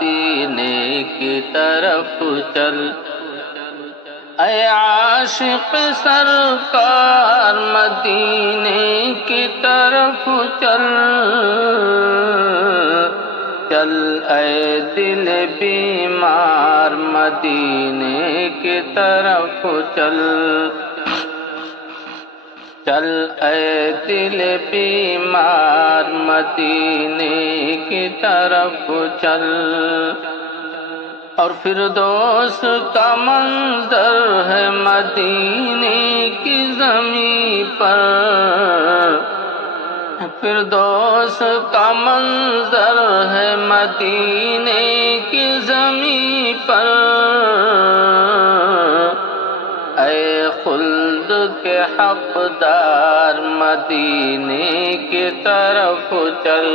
مدینے کی طرف چل، اے عاشق سرکار مدینے کی طرف چل، چل اے دل بیمار مدینے کی طرف چل، چل اے دل بیمار مدینے کی طرف چل۔ اور فردوس کا منظر ہے مدینے کی زمین پر، فردوس کا منظر ہے مدینے کی زمین پر، اے خلد کے حقدار مدینے کی طرف چل،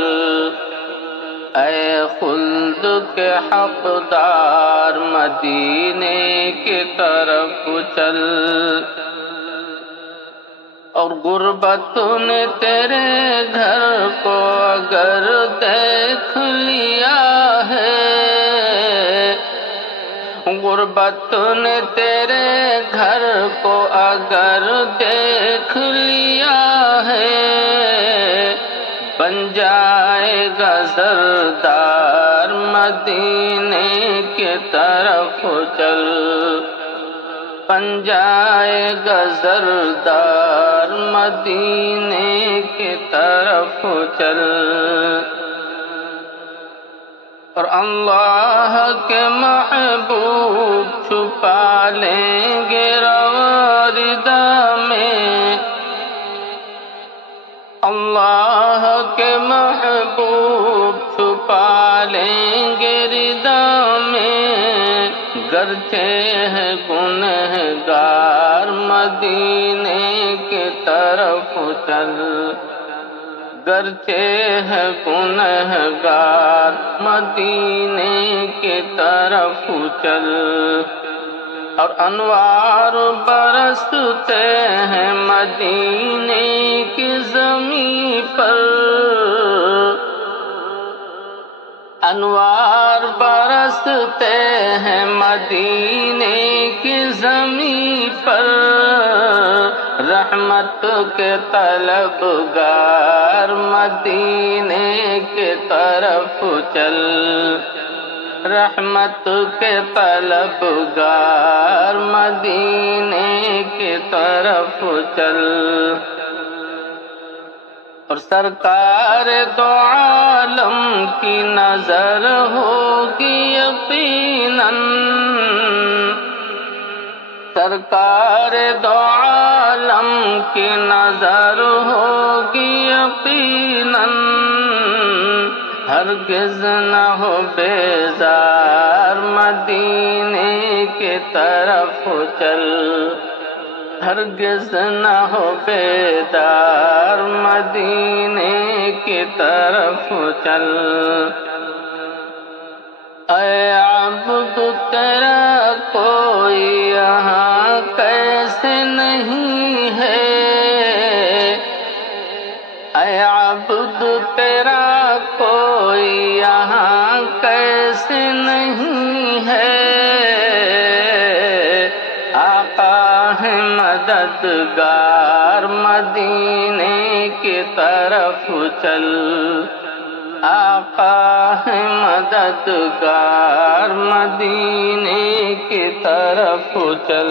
اے خلد کے حقدار مدینے کی طرف چل۔ اور غربت نے تیرے گھر کو اگر دیکھ لیا ہے، غربت نے تیرے گھر کو اگر دیکھ لیا ہے، بن جائے گا سردار مدینے کی طرف چل، بن جائے گا سردار مدینے کی طرف چل۔ اور اللہ کے محبوب چھپا لیں گے روردہ میں، اللہ کے محبوب چھپا لیں گے ردا میں، گرچہ ہے گنہگار مدینے کی طرف چل، گرچہ ہے گنہگار مدینے کی طرف چل۔ اور انوار برستے ہیں مدینے کی زمین پر، انوار برستے ہیں مدینے کی زمین پر، رحمت کے طلبگار مدینے کی طرف چل، رحمت کے طلبگار مدینے کی طرف چل۔ اور سرکار دو عالم کی نظر ہوگی یقیناً، سرکار دو عالم کی نظر ہوگی یقیناً، ہرگز نہ ہو بیزار مدینے کی طرف چل، ہرگز نہ ہو بیدار مدینے کی طرف چل۔ اے عبد تیرا کوئی یہاں کیسے نہیں ہے، اے عبد تیرا کوئی یہاں کیسے نہیں ہے، آقا ہے مددگار مدینے کی طرف چل، آقا ہے مددگار مدینے کی طرف چل۔